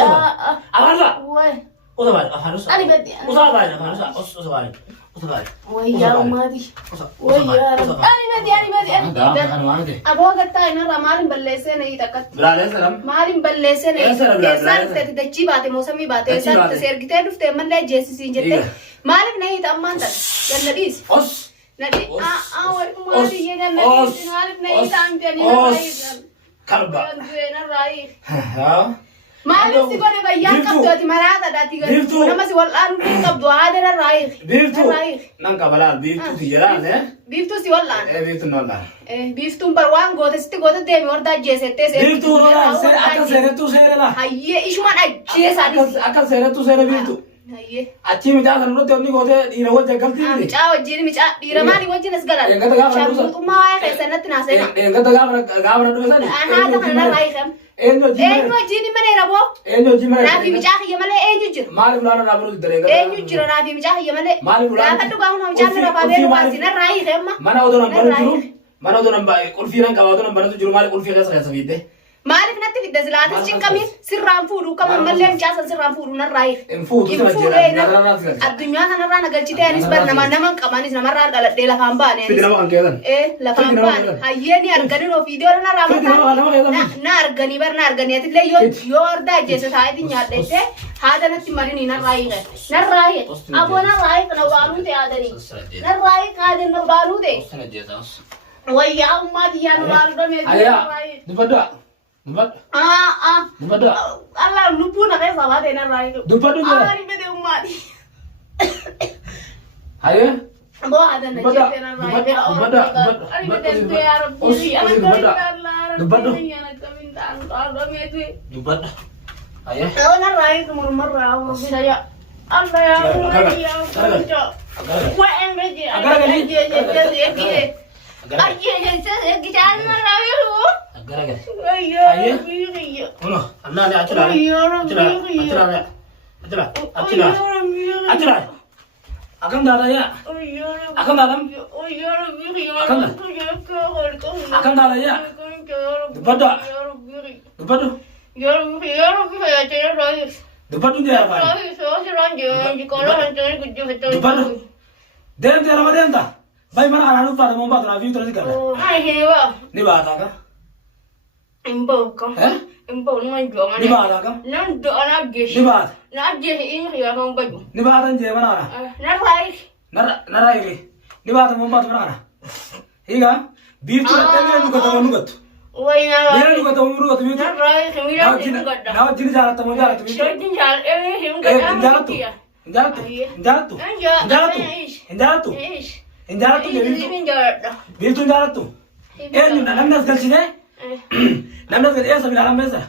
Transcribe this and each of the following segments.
أفانوسا وي وصباي أفانوسا أنا بدي وصباي أفانوسا وصباي وصباي ويا مادي ويا رب أنا بدي أبغى قطع إنه رمال بلسة نهي تكت بلاد سلام مال بلسة نهي كيسان تدجي باتي موسمي باتي سان تسير كتير دفتة من لا جيسي سينجتة مال نهي تأمان تر جنديس أس ندي مالي يجنا ندي مال نهي تام جني أس كربا ها مالك سيكون بيان كبدو مرادة داتي بيرتو نما سي والان كبدو هذا الرايخ بيرتو نانكا بلال بيرتو تيجران بيفتو سي والان بيرتو نولا بيفتو بروان غوت ستي غوت ديمي وردا جيسته سي بيرتو نولا سير أكل سيرتو سيرلا هيا إيش مان أجيس أكل سيرتو سير بيرتو هيا أتي ميدا سنورو توني غوته دينا وجه قلتي مش عاو جيني مش ديرماني وجه نسقلا ينقطع قابر شامو ما هي سنة ناسينا ينقطع قابر دوساني أنا هذا أنا رايخم إنه جيني من ربو إنه جيمر نافي مش أخي يملي إيه جير مالي ولا أنا رابرو تدري إيه جير نافي مش أخي يملي مالي ولا لا تدو قاون هم جامر ربابير واسينا رايخم ما أنا أودو نمبر جرو ما أنا أودو نمبر كل فينا كأودو نمبر جرو مالي كل فينا سخير سبيده مالك نتي في الدزلات تشين كمين سرام فورو كم ملهم جاسن سرام فورو نرايخ انفود الدنيا أنا رانا قلت تاني سبر نما كمان نمر على ديلا فامبان في دنا ما كان إيه لا فامبان هيني أرجعني لو فيديو أنا رامن نارجعني نارجعني تلاقي يوردا جيسة هاي دي نيادته هذا نتي مريني نرايخ أبو نرايخ نوانو تي هذا نرايخ هذا نوانو تي ويا أمي دي أنا نوانو مي أيا دبدا دبدا دبدا الله لبونا كيف سبادة نرايخ دبدا أنا بدي أمي أيا بو هذا نجيب أنا رايح أنا بدي يا ربي أنا دبدا أيا أنا رايح مرة وبدا يا الله يا ربي يا وين بدي أجي akan dada ya akan dalam akan dada ya debada debada debada dia apa debada dem dia apa dem ta भाई मना आना नुपा तो मुंबई तो अभी तो नहीं करना नहीं बात आगा इम्बो का इम्बो नहीं जो मैंने नहीं बात आगा ना दो ना गेश नहीं बात ना गेश इन या हम बजू नहीं बात अंजे मना आना ना भाई ना राई ले नहीं बात मुंबई तो मना आना हीगा बीफ तो लगते हैं नुका तो नुका वही ना मेरा नुका तो नुका तो ना राई मेरा दिन करता ना जिन जा रहा था मुझे आ रहा था दिन जा हम करता इंजारतु इंजारतु बिल्तु इंजारतु नमनस गलचिने नमनस गल ऐसा बिलाला मेसा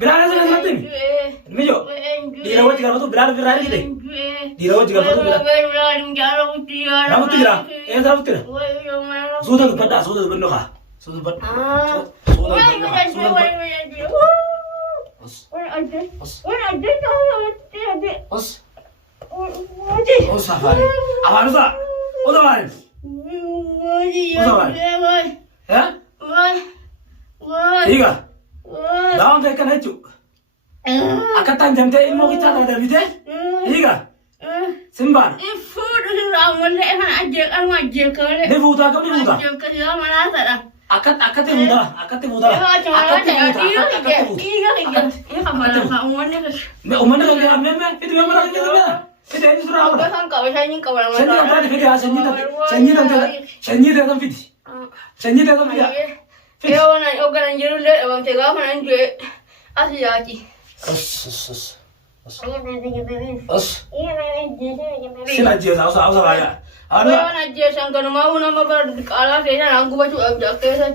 बिलाला ऐसा मत मियो दीरा वच कर तो बिलाल बिलाल की दे दीरा वच कर तो बिलाल राम तिरा ऐसा राम तिरा सूदा बड़ा सूदा बन्नो खा सूदा बड़ा बस ओ सफारी आवाज सा ओ दवाई हैं ठीक है दाम देख कर नहीं चुप akatan jamte ilmu kita ada bide ठीक है सिंबा नहीं बुता कब नहीं बुता akat buta मैं उमने का क्या मैं itu memang orang itu mana itu ini sudah apa senyi datang fit sila dia tahu saya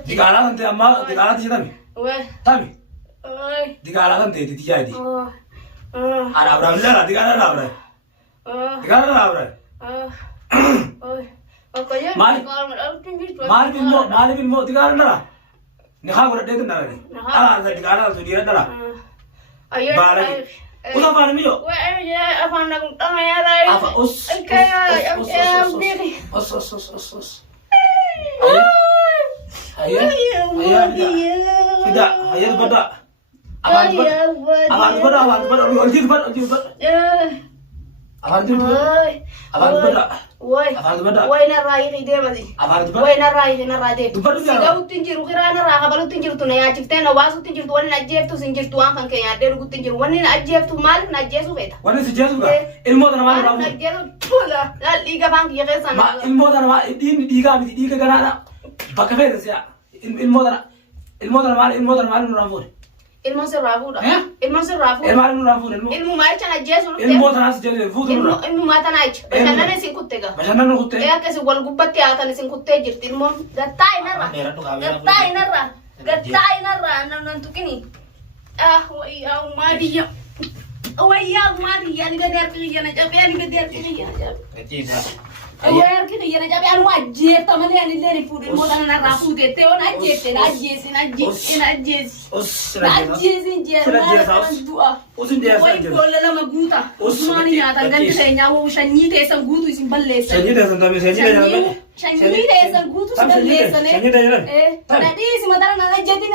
dikala nanti amma dikala di sini tapi dikala nanti di tiga ini ada berapa lah dikala berapa mali filmo dikala nara nikah udah deh tuh nara ada dikala tuh dia nara balik udah apa nih yo apa us ayah إذا هيا بدأ أبان بدأ أولتي بدأ أبان بدأ وين الرايق ديمزي وين الرايق نرادي سيدو تنجرو غيرانا راغا بلو تنجرو تنيا شفتين واسو تنجرو وانا نجيفتو سنجرتو وان كان كيان ديرو تنجرو وانا نجيفتو مالك نجيسو فيتا وانا سجيسو المودنا ما نرافو نجيرو تولا لا ليغا بانك يغيسان ما المودنا ما ديغا غرانا بكا فيتا سيا المودنا ما نرافو المنصر رافودا المنصر رافودا المال رافودا المو ما يتنا جيسو المودنا سجيسو فوتو المو ما تنايش بشانا نسين كتغا بشانا نكتة يا كسي والغبتي آتا نسين كتة جرت المو غطاي نرى ننتكني ويا مادي يعني بدر كي انا جاب يعني بدر كي انا جاب انا ما جيت تمام يعني اللي فود المود انا رافود تي انا جيت وي كل لما غوتا اسماني يا تنگن سينيا وشني تي سن غوتو سن بلس شني تي سن تامي شني تي سن غوتو سن بلس تدي سمدار انا جيتين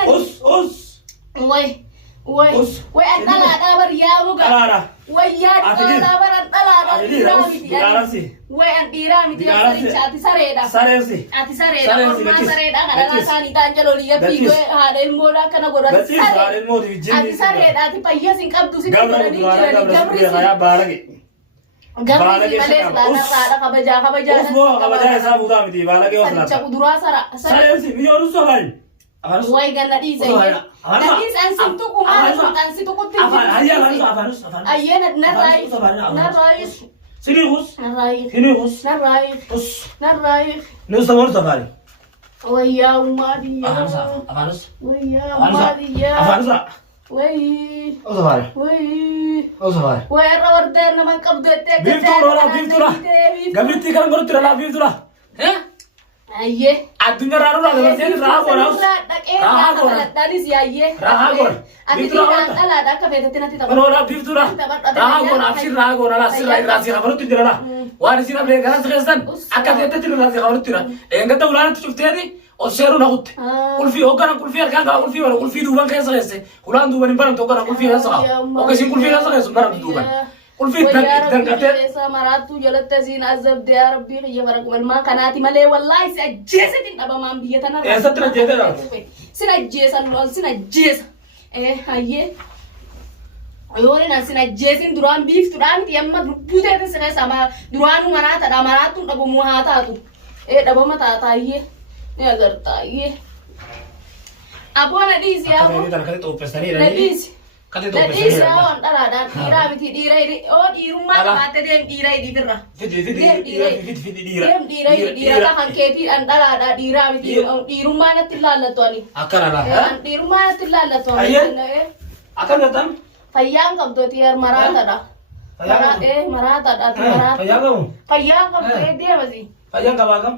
وي أنتلا دابر يا بوكا وي يا دابر أنتلا دابر وي أنتيرامي تيجي أتي سريدا أتي سريدا ما سريدا كذا ساني تانجلو ليا بيجو هذا المودا كنا غورا أتي سريدا أتي بايا سينك أبدو سينك Gabri malee saana kabaja. Kabaja isaa buutaa miti baala kee osoo Saricha kuduraa sara. Sareensi miyoonu safari. Way ganna dhiise. Nadhiis ansi tuqu maal ansi tuqutti. Afaanus. Ayyee narraayis. Siniikus. Narraayis. Nus sabaru safari. Wayyaa umaadiyyaa. Afaanus. Wayyaa umaadiyyaa. Afaanus. Way. Osafari. Osafari. Way irra wardeen naman qabdu ettee. Biiftuura. Gabriitti kan godhutti dhalaa biiftuura. Ayyee. Addunyaa raaduu dabarseen rahaa godhaus. Rahaa godha. Dhanis yaayyee. Rahaa godha. Ati dhiiraan dhalaadha akka feetetti natti tapha. Manoola biiftuura. Rahaa godha abshiin rahaa godha laasirraa irraa si qabalutti jira laa. Waan isin ablee garaa si keessan akka feetetti irraa si qabalutti jira. Eeggatta ulaanatti cufteeti. Osseeru na kutte. Kulfi hoggana kulfi harkaan qaba kulfi wala kulfi duuban keessa geesse. Ulaan duuban hin baramtu hoggana kulfi keessa qaba. Okkasiin kulfi keessa geessu hin baramtu duuban. Kulfi dangatee. Maraattuu jalatti asiin azabdee yaa rabbii xiyya barakumalmaa kanaati malee wallaahi si ajjeesetiin dhabamaan biyya tanarra. Eessatti na jeetee dha? Sin ajjeesan loon sin ajjeesa. Hayyee. Yoonina sin ajjeesin duraan biiftuudhaan miti amma lubbuu teetin si keessa duraanuu maraatadha maraattuun dhabamuu haa taatu. Dhabama taataayyee. Ni agartaayyee. Abboo nadhiisi yaa boo. Nadhiisi. Nadhiisi yaa waan dhalaadhaan dhiiraa miti dhiira dhiirummaa qabaatte deem dhiira hidhiitirra. Deem dhiira kan keetiidhaan dhalaadhaa dhiiraa miti dhiirummaa natti ilaallattu ani. Akkana laa. Dhiirummaa natti ilaallattu ani. Ayyee. Akkam jettan? Fayyaan qabdooti maraatadha. Maraatadha ati maraata. Fayyaan qabu? Fayyaan qabdu deemasi. Fayyaan qabaa kam?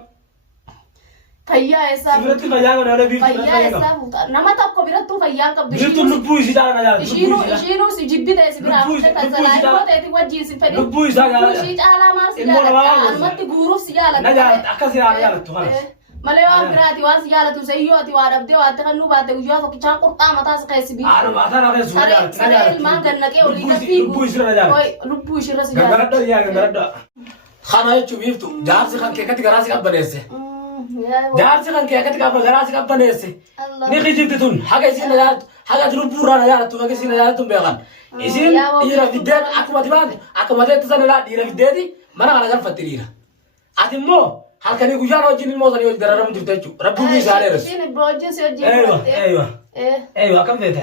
Fayyaa eessaa Sibirratti fayyaa godhaa biiftuu fayyaa eessaa fuuta nama tokko birattuu fayyaan qabdu biiftuun lubbuu isii jaala jaala ishiinuu si jibbite si biraa fuute tansalaa immoo ta'eeti wajjiin si fedhi lubbuu isaa jaala ishii caalaa maal si jaalata almatti guuruuf si jaalata na jaalata akka si jaala jaalattu kanas malee waan biraati waan si jaalatu sayyoo ati waa dhabdee waa kannuu baatte guyyaa tokkichaan qurxaa mataa si keessi biiftu aanu mataa na keessu na jaalatu saree ilmaan gannaqee olii gadi lubbuu isirra na jaalatu lubbuu ishirra si jaalatu gangaradha yaa gangaradha kana jechuun biiftu jaarsi kan keekatti garaa si qabbaneesse jaarsi kan keekatti garaa si qabbaneesse ni kijibti tun haga isin na jaalatu haga lubbuurraa na jaalatu haga isin na jaalatu beekan isin dhiira fiddeet akkuma tibaante akkuma teetti sana dhiira fiddeeti mana kana galfatti dhiira ati immoo halkanii guyyaan wajjin ilmoo sanii wajjin dararamu jirtu jechuudha rabbuun isaan dheeressu. Isin ibroojiin si wajjin Eeywa akkam feete?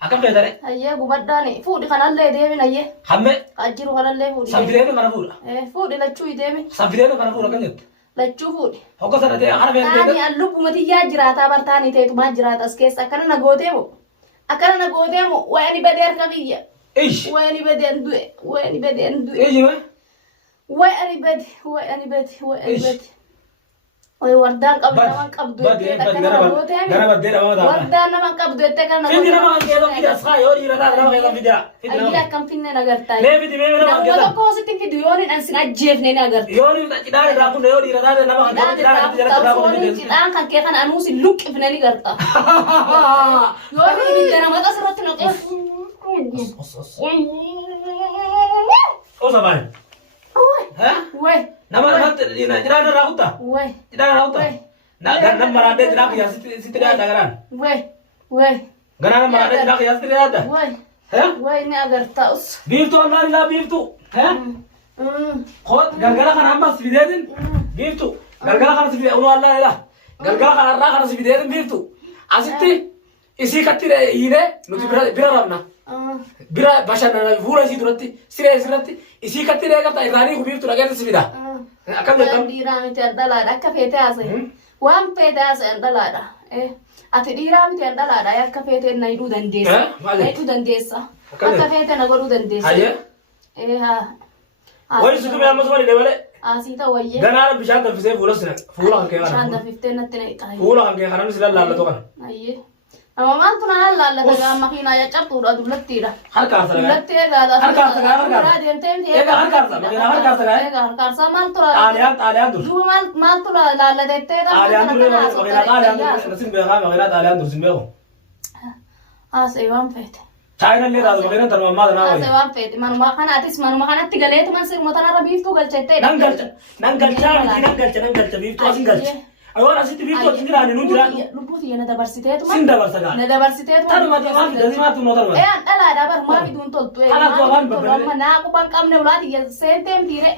Akkam feete re? Ayyee gubaddaani fuudhi kanallee deemin ayyee. Hamme? Ajjiru kanallee fuudhi. Sanfideenu kana fuudha? Fuudhi lachuu deemi. Sanfideenu kana fuudha kan jettu? Lachuu fuudhi. Hogga sana ta'e kana feete? Taani allubbumati yaa jiraataa bartaanii ta'etumaa jiraata as keessa akkana na gooteemu. Akkana na gooteemu wayani badee harka biyya. Ish! Wayani badeen du'e. Wayani badeen du'e. Ijime? Wayani bade. Oi wardaan qabdu nama qabdu jettee takka nama goote gara baddee nama ta'a. Wardaan nama qabdu jettee kana Findi nama kan keessa fidi asxaa yoo dhiira taate nama keessa fidi. Ayyi akkam finne nagartaa. Mee fidi mee nama Nama keessa. tokko sitti fidu yoo ni dhansin ajjeefne ni agarta. Yoo ni cidhaan irraa kun yoo dhiira taate nama kan keessa cidhaan irratti jalatti irraa kun fidi. Cidhaan kan kee kana anuusi luqqifne ni garta. Yoo ni ibidda nama asirratti naqee. Osa baay. Wai. Nama namatti cidhaan irraa kutta. Wai. Cidhaan irraa kutta. Nama maraatee cidhaan kiyyaa sitti dhiyaata garaan. Wai. Ganaan maraatee cidhaan kiyyaa sitti dhiyaata. Wai ni agarta us. Biiftuu Allah ilaa biiftuu. Galgala kana ammas fideetin biiftuu. Galgala kana si fidee unu Allah ilaa. Galgala kana irraa kana si fideetin biiftuu. Asitti isii katti hiinee nuti bira rabna. Bira bashannana fuula isii duratti siree isirratti isii katti reegarta irraanii ku biiftuu dhageetti si fida. Akkam jettam. Dhiiraa miti dhalaadha akka feetee haasa'e. Waan feetee haasa'e dhalaadha. Ati dhiiraa miti dhalaadha akka feetee na hidhuu dandeessa. Na hidhuu dandeessa. Akka feetee na godhuu dandeessa. Hayyee. Wayii situmee ammas wali dabale. Asii ta'u wayyee. Ganaara bishaan danfisee fuula kan kee kana. Bishaan danfiftee natti na hixa. Fuula kan kee kana mis lallaallatu kana. Hayyee. Nama maaltu na laallata gaa makiinaa caccabtuudha dullattiidha. Harkaarsa lagaa. Dullatti eegaadha. Harkaarsa gaa harkaarsa. Deemtee miti Egaa harkaarsa makiinaa harkaarsa gaa. Egaa harkaarsa maaltu Xaaliyaan dur. Duuba maaltu laallatettee Xaaliyaan dur makiinaa xaaliyaan dur nasin beekaa makiinaa xaaliyaan dur sin beeku. Haasa'e waan feete. Chaayina illee taatu makiinaan tanuma ammaa tanaa Haasa'e wayi. waan feete manuma kanatti galeetuma sirma tanarra biiftuu galchetteedha. Nan galcha biiftuu asin galcha. Ayoon asitti biiftuu asin jiraani nuun jiraan. Lubbuu xiyya na dabarsiteetuma. Sin dabarsa gaa. Na dabarsiteetuma. Tanuma maati gasi maatu noo tanuma. An dhalaadhaa bar maa fiduun toltu. Kanaatu afaan babbalee. Amma naa qubaan qabne ulaati seenteem tiire.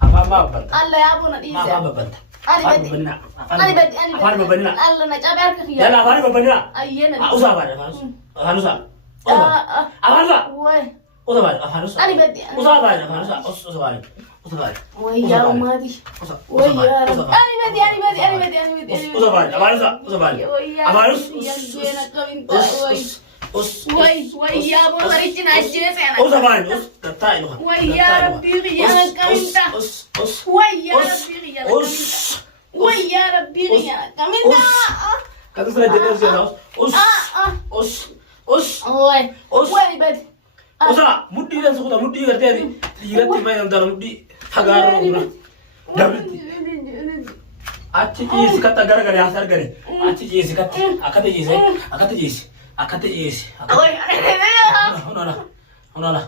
Afaan maa babbanta. Alla yaabuu na dhiise. Afaan babbanta. Ani bedi. Afaan babbanina. Alla na cabe harka kiyya. Yalla afaan babbanina. Ayyee na Usaa afaan usaa. Afaan usaa. Wai. Usaa afaan afaan usaa. Ani bedi. Usaa afaan afaan usaa. Usaa afaan. Usaa afaan. Wayyaa umaati. Wayyaa rabbi. Ani bedi. Usaa afaan afaan usaa. Usaa afaan. Afaan Wayyaa boosarichi na ajjeeseena. Usaa afaan. Tattaa inu. Wayyaa rabbii qiyyana qaminta. Wayyaa rabbii qiyyana qaminta. Wayyaa rabbii qiyyana qaminta. Kata sudah jadi usia Wai bedi. Usa mudi dan sukuta mudi ngerti ya lihat timah yang dalam mudi tagaro David aci jisi kata gara-gara asar gare aci jisi kata akate jisi Ona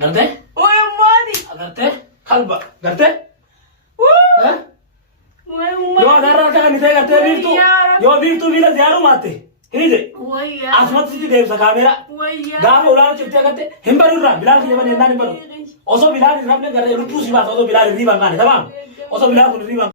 ngerti Wai mati. ngerti kalba ngerti Wai yo darah kan itu ngerti biftu bila ziaru mati ini deh Wayyaa. asmat siti deebisa kamera Wayyaa. gaafa ulaan ciftee gatte hin barurra bilaal kiyya bane naan hin baru osoo bilaal hin rafne gara lubbuu si baasa osoo bilaal hin riiban kaane tamam osoo bilaal kun riiban